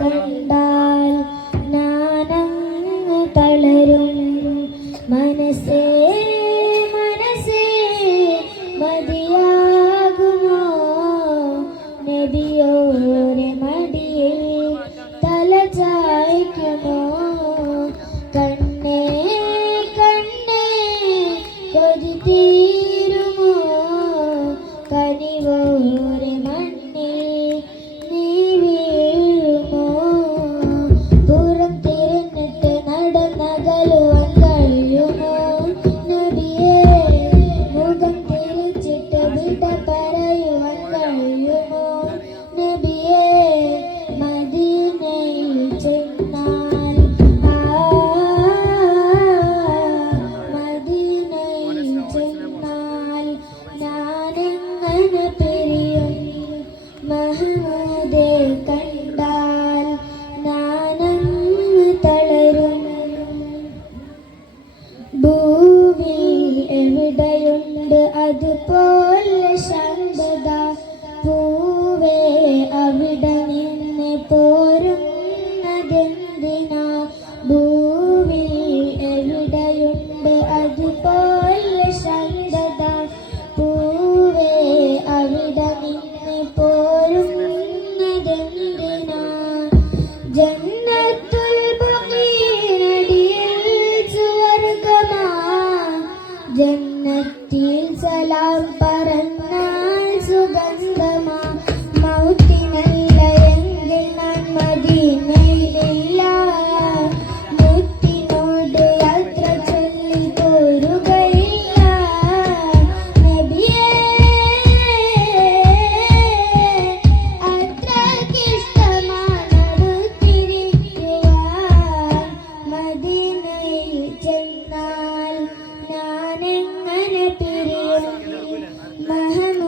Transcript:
കണ്ടാൽ ഞാനങ്ങ് തളരും. മനസ്സേ മനസ്സേ മതിയാകുമോ? നബിയോരെ മടിയിൽ തല ചായ്ക്കുമോ? കണ്ണേ കണ്ണേ കൊതി തീരുമോ കനിവോരെ മണ്ണിൽ ചിട്ട പറയുവാൻ കഴിയുമോ? നബിയെ മദീനയിൽ ചെന്നാൽ മദീനയിൽ ചെന്നാൽ ഞാനെങ്ങനെ പിരിയും മഹമ്മദേ കണ്ണ അതുപോലെ ശാന്തത. പൂവേ അവിടെ നിന്ന് പോരുന്നതെന്തിനാ? ഭൂവി എവിടെയുണ്ട്? അതുപോലെ ശാന്തത. പൂവേ അവിടെ നിന്ന് പോരുന്നതെന്തിനാ? ജന്നത്തുൽ ഞാനെങ്ങനെ പിരിയും മഹ